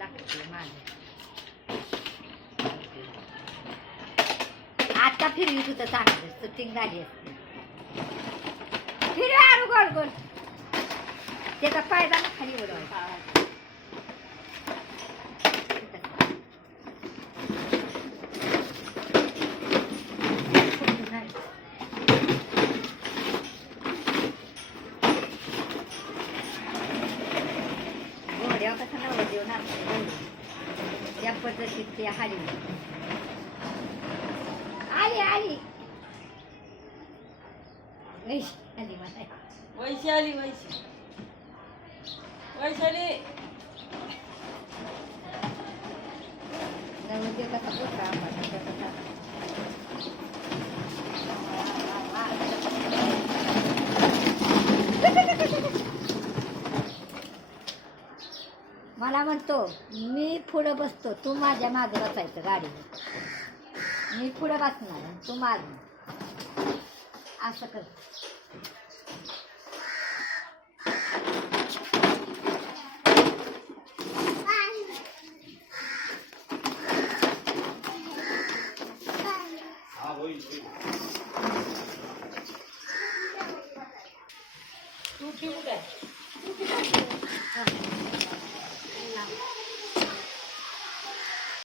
लागते माझं आता फिरवी तुझं चांगलं सुटिंग झाली असते फिरवी आरू गोल गोल त्याचा पायदाना खाली उडवायचा घोड्या कसा नवं देऊन या पद्धतीत ते हाली आली आली आली मला वैशाली नवं कसा पोटा मला म्हणतो मी पुढं बसतो तू माझ्या मागे बसायचं गाडीवर मी पुढं बसणार तू मागे असं कर तू कुठे